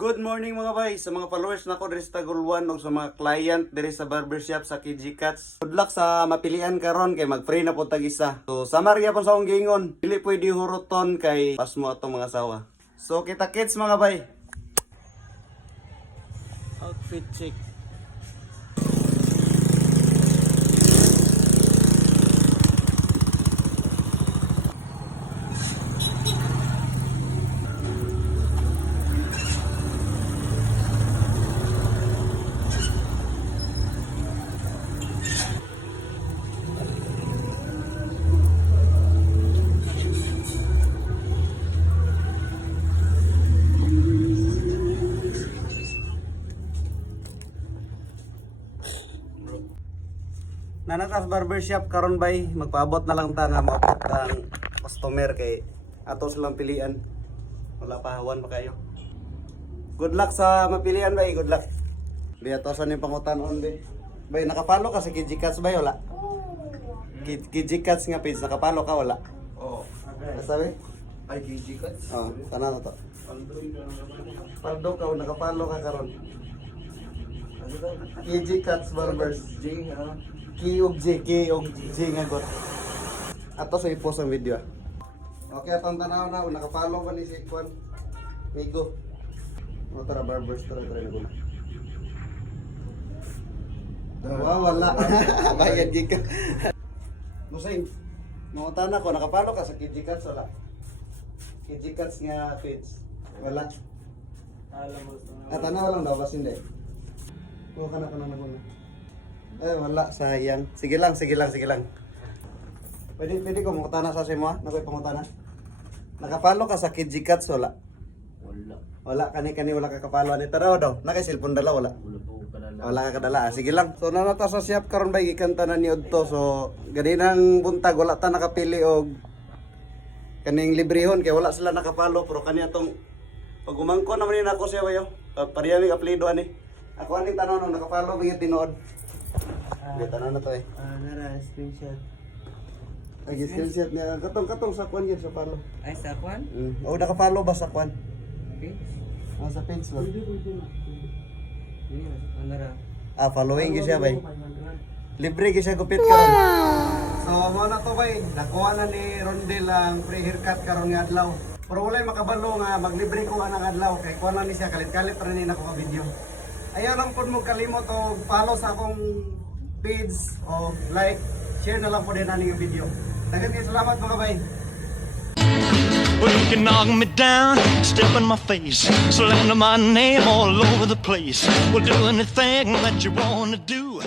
Good morning mga bay, sa mga followers nako diri sa Taguluan ug sa mga client diri sa barbershop sa KG Cuts. Good luck sa mapilian karon kay mag-free na po tag isa. So samar gyapon sa akong giingon, dili pwede huruton kay pasmo atong mga sawa. So kita kits mga bay. Outfit check. Nanakas barbershop karon bay, magpaabot na lang ta nga maabot kang customer kay ato silang pilian. Wala pa hawan pa kayo. Good luck sa mapilian bay, good luck. Bi ato sa ning pangutanon bi. Bay nakapalo ka sa KG Cuts bay wala? KG Cuts nga page nakapalo ka wala? Oo. Sabi? Ay, KG Cuts? Oh, kana na to. Paldo ka nakapalo ka karon. Ano ba? KG Cuts Barbers. J, ha? Kiyog J nga got. Ato sa i-post ang video. Okay, atong tanaw na, nakapalo ba ni si Kwan? Migo. O tara barbers, tara na guna. Wow, wala. Bayad di ka. Musing, mangutana ko, nakapalo ka sa KG Cuts wala? KG Cuts nga page. Wala. Alam mo. Tanaw lang daw, bas hindi. Kuha ka na guna. Eh wala, sayang. Sige lang. Pwede ko mangutana sa simo, nakoy pangutana. Nakapalo ka sa KG Cuts wala? Wala. Wala kani wala ka kapalo ani taraw daw. Nakay cellphone dala wala. Wala po kalala. Wala ka kadala. Sige lang. So nanata sa shop karon bay gikanta na ni Udto. So gadinang buntag wala ta nakapili og kaning librehon kay wala sila nakapalo pero kani atong pag umangko naman ni nako siya bayo. Pareha mi apelido ani. Ako aning tanon nung nakapalo bigit tinuod. Tanan na to eh. Nara, screenshot. Ay, screenshot niya. Katong sa kwan yan sa palo. Ay, sa kwan? O, nakapalo ba sa kwan? Okay. Sa page ba? Nara. Following siya bay. Libre siya gupit karon. So, mo na to bay. Nakuha na ni Rondel ang free haircut karon nga adlaw. Pero wala makabalo nga maglibre ko anang adlaw kay kuha na ni siya kalit-kalit ra ni nako ka video. Ayaw lang po mo kalimot o follow sa akong page o like, share na lang po din namin yung video. Dagan kayo salamat mga bay. Well, you can knock me down, step in my face, slander my name all over the place. We'll do anything that you wanna do.